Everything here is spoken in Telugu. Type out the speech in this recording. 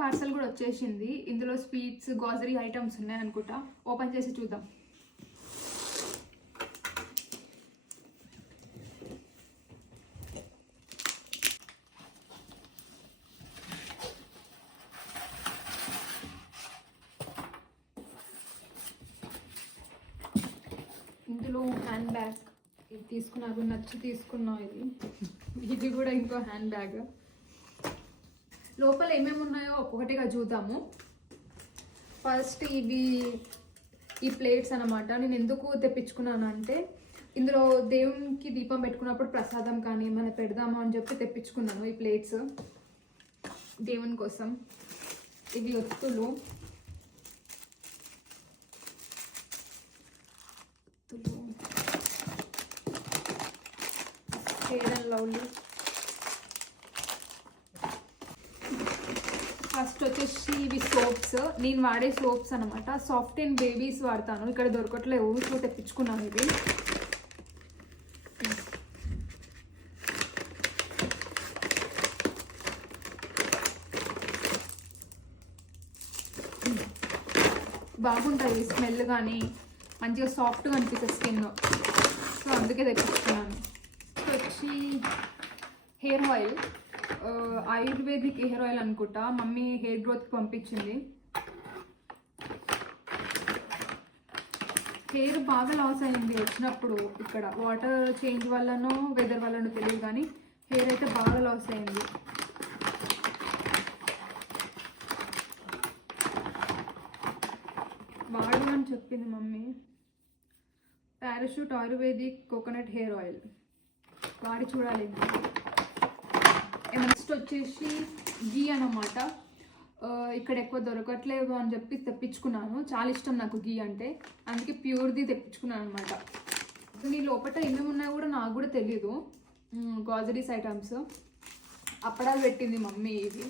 పార్సల్ కూడా వచ్చేసింది. ఇందులో స్వీట్స్ గ్రోసరీ ఐటమ్స్ ఉన్నాయి అనుకుంటా. ఓపెన్ చేసి చూద్దాం. ఇందులో హ్యాండ్ బ్యాగ్ ఇది తీసుకున్నాను, నచ్చి తీసుకున్నా. ఇది కూడా ఇంకో హ్యాండ్ బ్యాగ్. లోపల ఏమేమి ఉన్నాయో ఒక్కొక్కటిగా చూద్దాము. ఫస్ట్ ఈ ప్లేట్స్ అనమాట. నేను ఎందుకు తెప్పించుకున్నాను అంటే ఇందులో దేవునికి దీపం పెట్టుకున్నప్పుడు ప్రసాదం కానీ ఏమైనా పెడదాము అని చెప్పి తెప్పించుకున్నాను ఈ ప్లేట్స్ దేవుని కోసం. ఇవి ఒత్తులు, ఫెయిర్ అండ్ లవ్లీ. ఫస్ట్ వచ్చేసి ఇవి సోప్స్. నేను వాడే సోప్స్ అనమాట. సాఫ్ట్ అండ్ బేబీస్ వాడతాను. ఇక్కడ దొరకట్లేవు, సో తెప్పించుకున్నాను ఇవి. బాగుంటుంది స్మెల్ కానీ మంచిగా సాఫ్ట్గా అనిపిస్తుంది స్కిన్, సో అందుకే తెప్పించుకున్నాను. వచ్చి hair oil, ayurvedic hair oil అనుకుంటా. మమ్మీ హెయిర్ గ్రోత్కి పంపించింది. హెయిర్ బాగా లాస్ అయింది వచ్చినప్పుడు. ఇక్కడ వాటర్ చేంజ్ వల్లనో వెదర్ వల్లనో తెలియదు కానీ హెయిర్ అయితే బాగా లాస్ అయింది. వాడు అని చెప్పింది mummy. Parachute ayurvedic coconut hair oil వాడి చూడాలి. నెక్స్ట్ వచ్చేసి గీ అన్నమాట. ఇక్కడ ఎక్కువ దొరకట్లేదు అని చెప్పి తెప్పించుకున్నాను. చాలా ఇష్టం నాకు గీ అంటే, అందుకే ప్యూర్ది తెప్పించుకున్నాను అనమాట. దీని లోపల ఏమేమి ఉన్నాయో కూడా నాకు కూడా తెలీదు. గ్రోసరీస్ ఐటమ్స్, అప్పడాలు పెట్టింది మమ్మీ. ఇవి